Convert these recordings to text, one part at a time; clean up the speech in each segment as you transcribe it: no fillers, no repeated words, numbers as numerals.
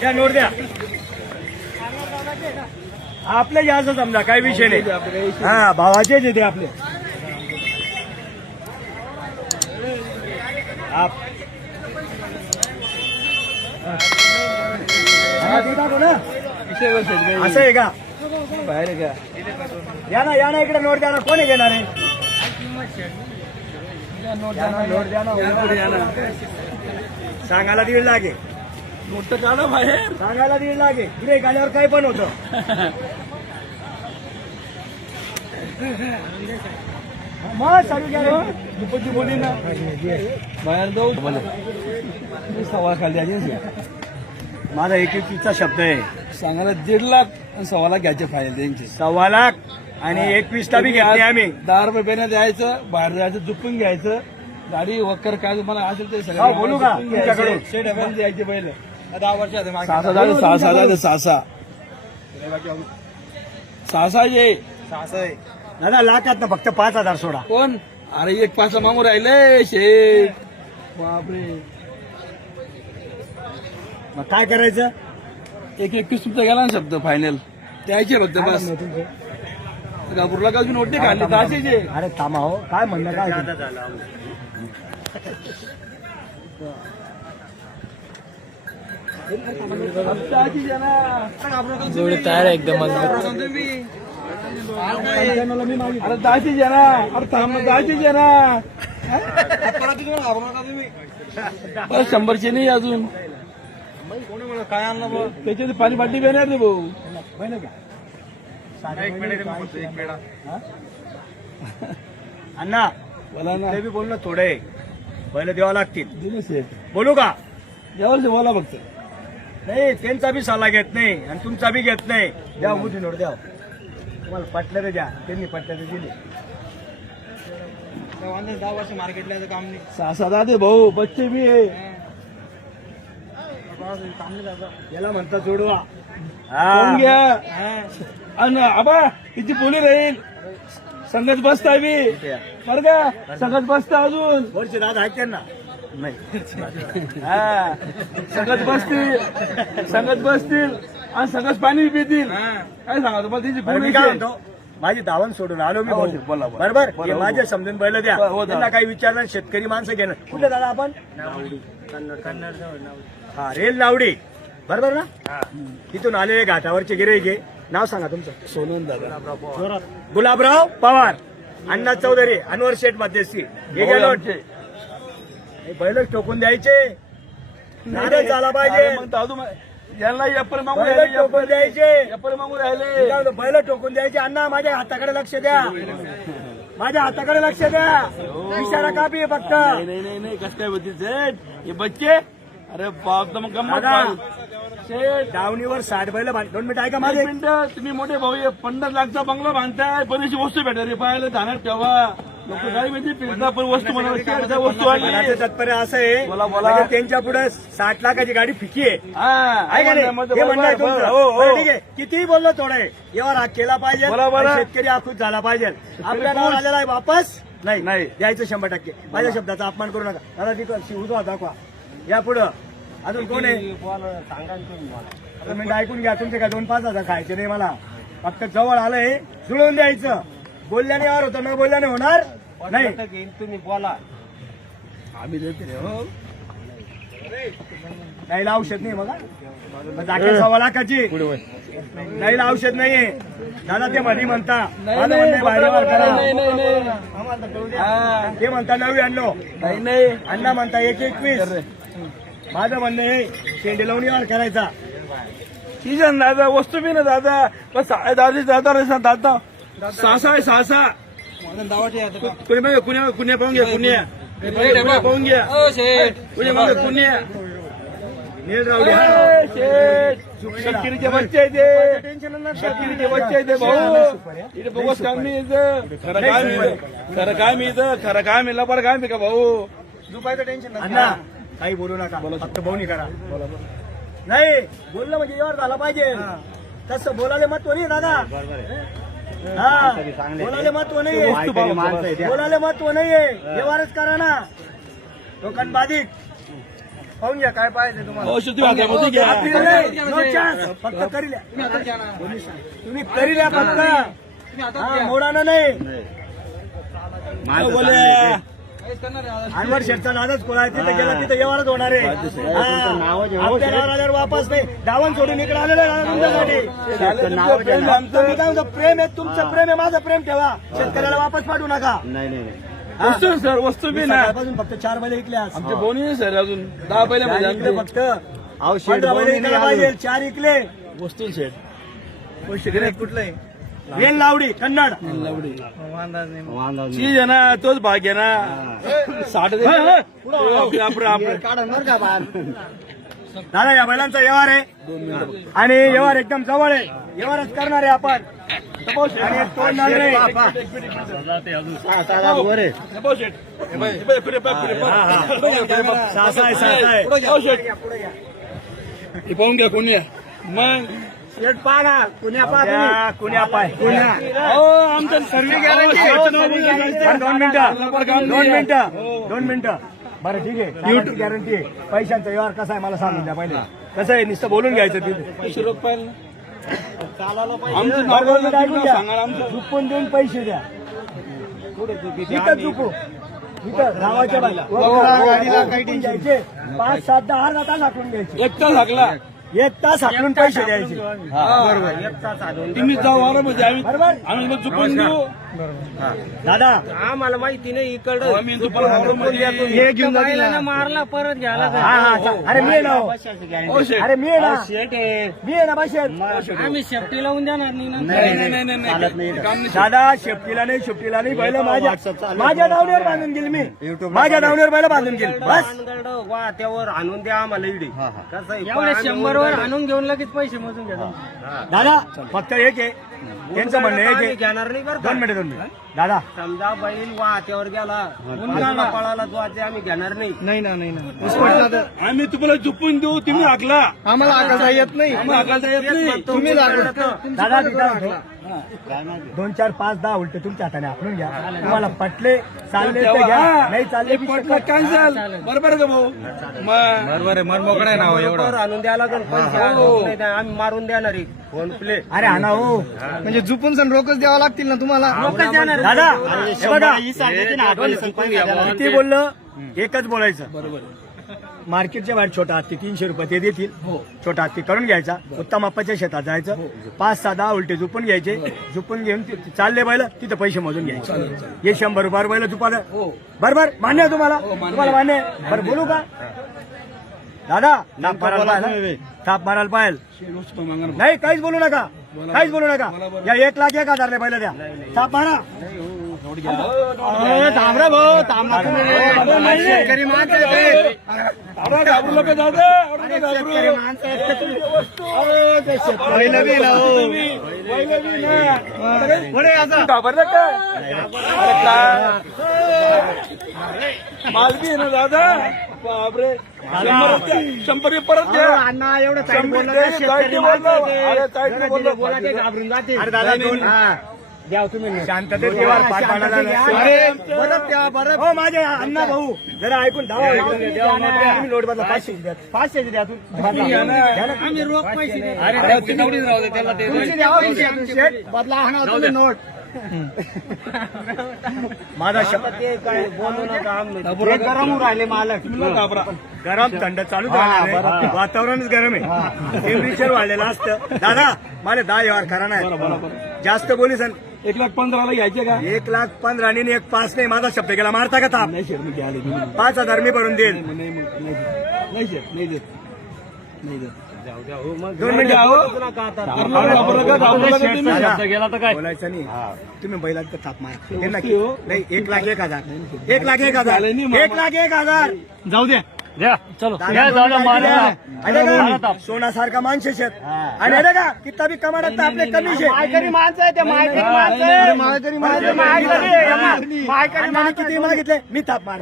द्या नोट द्या. आपले जास्त समजा काही विषय नाही. हा भावाचेच येते आपले. असं आहे का बाहेर आहे का? या ना इकडे नोट द्या ना. कोणी घेणार आहे? नोट द्या ना. सांगायला 1.5 लाख आहे. मोठं काढा बाहेर. सांगायला 1.5 लाख आहे. इकडे गाड्यावर काही पण होतं. मग चालू घ्या दुपट्टी बोली ना बाहेर जाऊ. सव्वा खाली द्यायची. माझा 21चा शब्द आहे. सांगायला 1.5 लाख आणि 1.25 लाख घ्यायचे फाईल त्यांचे. 1.25 लाख आणि 21ला बी घेतले आम्ही. 10 रुपये पेन द्यायचं, बाहेर जायचं, झुपून घ्यायचं. गाडी वक्कर काय मला असेल ते हो, सगळं बोलू का तुमच्याकडून? द्यायचे पहिले. 10 वर्षात 6 ये दादा लाखात ना फक्त 5,000 सोडा. कोण? अरे 1 5 मागून राहिले शेठ. बापरे. मग काय करायचं? 1 तुमचा गेला ना शब्द फायनल. द्यायचे फक्त बस. गापूरला का अजून ओटे खाल्ले ताशेचे. अरे थांबा हो. काय म्हणणं काय? जोडी तयार आहे एकदम मजबूत. अरे 10ची ना. अरे थांब 10ची ना. बस 100चे नाही अजून. काय आणलं त्याच्यात पाणी बाटली येणार रे भाऊ. अण्णा बोला ना. ते बी बोलणं थोडं आहे. पहिले द्यावं लागतील. दिलं शेठ. बोलू का? यावर्षी बोला फक्त. नाही त्यांचा बी सल्ला घेत नाही आणि तुमचा बी घेत नाही. द्या मोठी नोट द्या. तुम्हाला पटलं तर द्या. त्यांनी पटलं तर दिले. 10 वर्ष मार्केटला काम नाही. 6 दादे भाऊ बच्चे भी आहे. याला म्हणता जोडवा. पाहून घ्या. आणि आबा किती पोली राहील. संगत बसताय बी बरं का. संगत बसता अजून वर्ष दादा आहेत त्यांना नाही. हा संगत बसतील आणि संगत पाणी पितील. काय सांगा तुम्हाला त्याची बरं, मी काय म्हणतो माझी धावण सोडून आलो मी. हो, बोला. बरोबर बोला, हे माझे समजून बैल द्या. हो, त्यांना काही विचारणार शेतकरी माणसं घेणं. कुठे दादा आपण? हा रेल नावडी बरोबर ना. तिथून आलेले घाटावरचे गिऱ्हाईक. नाव सांगा तुमचं? सोनून दादा. गुलाबराव पवार, अण्णा चौधरी, अनवर शेठ मध्यस्थी. हे गेलो बैल टोकून द्यायचे. नाही झाला पाहिजे. यांना एप्पल मागून बैल टोकून द्यायचे. एप्पल मागून राहिले. बैल टोकून द्यायचे. अण्णा माझ्या हाताकडे लक्ष द्या. माझ्या हाताकडे लक्ष द्या. इशारा कापी आहे फक्त. नाही कसं काय होती सेठ हे बच्चे. अरे बाप मग गंमत. शेठ दावणीवर 60 बैल 2 मिनिट ऐका माझे. 1 मिनिट. तुम्ही मोठे भाऊ 50 लाखचा बंगला बांधताय. बरीचशी वस्तू भेटणार रे पाहायला जाणार तेव्हा. लोक काय म्हणजे फिरता पण वस्तू म्हणा वस्तू आली. तात्पर्य असं आहे बोला. म्हणजे त्यांच्या पुढे 60 लाखाची गाडी फिकी आहे. आहे का नाही? मध्ये हे म्हणणं आहे बरोबर. तुमचं. हो. बरं, ठीक आहे. कितीही बोललो थोडं आहे. यावर हात केला पाहिजे. बरोबर. आणि शेतकरी आखूच झाला पाहिजे. आपल्या नावावर आलेला आहे वापस नाही द्यायचं 100%. माझ्या शब्दाचा अपमान करू नका. दादा ती उजवा दाखवा. या पुढं अजून कोण आहे? मिनिट ऐकून घ्या. तुमचे काय 2-5 हजार खायचे नाही मला. फक्त जवळ आलंय जुळवून द्यायचं. बोलल्याने यावर होतं न बोलल्याने होणार नाही. तुम्ही बोला. आम्ही देते रे हो. नाही औषध नाही बघा. जाके 1.25 लाखाची नाही औषध नाहीये दादा. ते मध्ये म्हणता माझं म्हणणं बाहेर करा. ते म्हणता 99. नाही अण्णा म्हणता 1-21. माझं म्हणणं हे शेंडे लावून यावर करायचा. सीजन दादा वस्तू बी ना दादा. बस दादा 6 आहे. कुण्या पाहून घ्या. कुण्या पाहून घ्या. कुण्या शेतकरीचे बच्चे आहे शेतकरीचे बच्चे आहे भाऊ. इथे बघूच काम मी खरं काय मी लबाड काय मी का भाऊ. झुपायचं टेन्शन अण्णा. काही बोलू नका. फक्त बोलणी करा. नाही बोललं म्हणजे यावर झाला पाहिजे. तसं बोलायला महत्व नाही दादा. हा बोलायला महत्व नाहीये. बोलायला महत्व नाहीये. व्यवहारच करा ना. टोकन बाधिक पाहून घ्या काय पाहिजे तुम्हाला औषधी हातामध्ये घ्या. आपल्याला नाही, no chance. फक्त करी द्या तुम्ही करी द्या फक्त हा, मोडानं नाही बोल्या. अनवर शेठचा नादच कोळा तिथे गेला तिथे व्यवहारच होणार आहे हा, आपल्या नावावर आल्यावर वापस नाही दावण सोडून इकडे आलेलं आहे ना तुमच्यासाठी तुम्ही काय म्हणता, प्रेम आहे तुमचं प्रेम आहे माझं प्रेम ठेवा शेतकऱ्याला वापस पाठवू नका हा. वस्तू सर वस्तू बी ना सकाळपासून फक्त 4 बैल इकले आज आमचे बोनी नाही सर अजून 10 पहिल्या चार मध्ये इकले फक्त 15 बैल इकायला पाहिजे 4 इकले वस्तू सेट कुठलंय वेल लावडी कन्नड चीज आहे ना तोच भाग आहे ना 60 दादा या बैलांचा व्यवहार आहे आणि व्यवहार एकदम जवळ आहे व्यवहारच करणार आहे आपण आणि एक तोडणार नाही सहा आहे. पाहून घ्या कोणी मग शेट पहा ना कुण्या पाय कुण्या आमचं सर्व गॅरंटी 2 मिनिटं बरं ठीक आहे गॅरंटी आहे पैशांचा व्यवहार कसा आहे मला सांगून द्या पहिले कसं आहे नुसतं बोलून घ्यायचं तिथे आमचं नाव बोललं तिकडं सांगा आमचं झुपून देऊन पैसे द्या इथं झुपू इथं गावाच्या गाडीला काही घ्यायचे 5-7 10 अर्धा तास हाकलून घ्यायचे एक तास लागला 1 तास हाकलून पैसे द्यायचे तुम्ही जाऊ आरामध्ये बरोबर आम्ही मग चुकून देऊ दादा आम्हाला माहिती नाही इकडं आम्ही दुपार हे घेऊन जातील बैलानं ना. मारला परत घ्यायला हा हा चा- अरे मी आहे ना हो. अरे मी आहे ना मी आहे ना बसेल आम्ही शेपटी लावून देणार नाही ना नाही दादा शेपटीला नाही बैल माझ्या डावणीवर बांधून गेल मी माझ्या डावणीवर बैल बांधून गेल बस वा त्यावर आणून द्या आम्हाला इडे कसं आहे, एवढे आम्ही 100 वर आणून घेऊन लगेच पैसे मोजून घ्या दादा फक्त एक आहे त्यांचं म्हणणं एक आम्ही आहे घेणार नाही बरं 2 मिनिटं दादा समजा बैल वा त्यावर गेला उन्हाळा पळाला तो ते आम्ही घेणार नाही आम्ही तुम्हाला चुकून देऊ तुम्ही हाकला आम्हाला हाकलता येत नाही आम्हाला हाकलता येत नाही तुम्ही दादा 2 4 5 10 उलटे तुमच्या हाताने आपण घ्या तुम्हाला पटले चालले तर घ्या नाही चालले पटलं कॅन्सल बरोबर का भाऊ मग बरोबर आणून द्यायला लागेल पैसे आणून नाही द्या, आम्ही मारून देणार आहे फोन प्ले अरे आणा हो म्हणजे झुपून सण रोकच द्यावं लागतील ना तुम्हाला दादा हे बघा किती बोललं एकच बोलायचं बरोबर मार्केटच्या बाहेर छोटा हत्ती 300 रुपये ते देतील छोटा हत्ती करून घ्यायचा उत्तम अप्पाच्या शेतात जायचं 5-6 10 उलटे झुपून घ्यायचे झुपून घेऊन चालले बैल तिथं पैसे मोजून घ्यायचे हे 100 रुपयावर बैल झुपाला बरोबर मान्य आहे तुम्हाला तुम्हाला मान्य आहे बरं बोलू का दादा थाप मारायला पाहिजे थाप मारायला पाहिजे नाही काहीच बोलू नका काहीच बोलू नका या 1,01,000 बैल द्या थाप मारा थांबरा भाऊ शेतकरी माणसं आहे. घाबरू नका दादा शेतकरी माणसं आहेत का तुम्ही? बैल बी ना हो. घाबरलं का अरे का माल बी आहे ना दादा बापरे 100 परत द्या अण्णा एवढं शंभर चांगलं बोललं दे, ना, शेतकरी काय माणसं बोललो? आहे. अरे काय जरा बोललो? तिथे बोला ते घाबरून जाते. अरे दादा नाही, दोन नाही. हा. द्या तुम्ही शांततेत व्यवहार पार पाडायला अरे, अरे बरं त्या बरं हो माझे अण्णा भाऊ जरा ऐकून धावा तुम्ही लोट बदला 500 द्या आम्ही रोख पैसे देतो. बदला आणा तुम्ही नोट माझा शब्द ते काय बोलू नका आम्ही हे गरम होऊन राहिले मालक घाबरा गरम थंड चालू राहणार वातावरणच गरम आहे टेम्परेचर वाढलेलं असतं दादा मला 10 व्यवहार करा नाही जास्त बोली सण 1,15,000 घ्यायचे का 1,15,000 आणि 1,05,000 नाही माझा शब्द गेला मारता का थाप नाही शेर मी घ्यायला नाही 5,000 मी भरून देईल नाही शेर नाही देत नाही देत 2 मिनिटं बोलायचं नाही तुम्ही बैलात थाप मारा त्यांना नाही 1,01,000 1,01,000 1,01,000 जाऊ दे चलो सोनासारखा माणसे शेत आणि अरे का किती बी कमाडात आपले कमी शेत मायकरी माणसं आहे ते मायकरी मायकरी किती मागितले मी थाप मार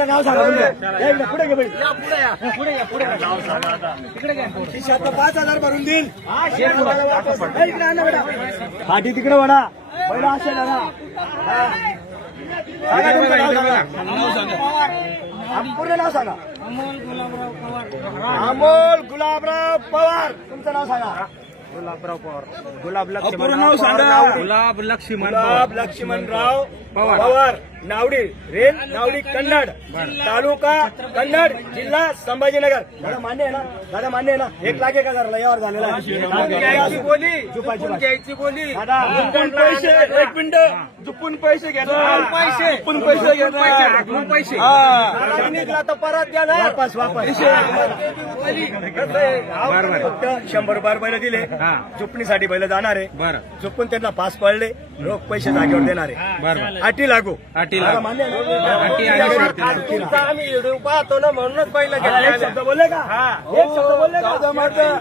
नाव सांगा पुढे घे बाई पुढे या पुढे नाव सांगा आता. तिकडे घ्या खिशातनं 5,000 भरून देईल इकडे आणा बेटा. पाठी तिकडे वडा पहिला असेल ना हा. सांगा तुमचं नाव सांगा. पूर्ण नाव सांगा. अमोल गुलाबराव पवार. तुमचं नाव सांगा. गुलाब पूर्ण नाव सांगा. गुलाब लक्ष्मण गुलाब लक्ष्मणराव पवार. नावडी रेल नावडी कन्नड तालुका कन्नड जिल्हा संभाजीनगर. दादा मान्य आहे ना? दादा मान्य आहे ना? 1 लाख 1,000 यावर झालेला आहे. बोली झुपायची बाई. घ्यायची बोली दादा झुपून पैसे 1 मिनिट झुपून पैसे घेणार झुपून पैसे घेणार पैसे हा. निघला तर परत द्या ना वापस फक्त 100 रुपये बैल दिले. झुपणीसाठी बैल जाणार आहे. बरं झुपून त्यांना पास पडले रोख पैसे जागेवर देणार आहे. बरं अटी लागू. अटी लागू. दादा मान्य आहे ना? अटी आणि शर्ती. आम्ही व्हिडिओ पाहतो ना म्हणूनच पहिलं एक घेतलं शब्द बोलले का? एक शब्द बोलले का?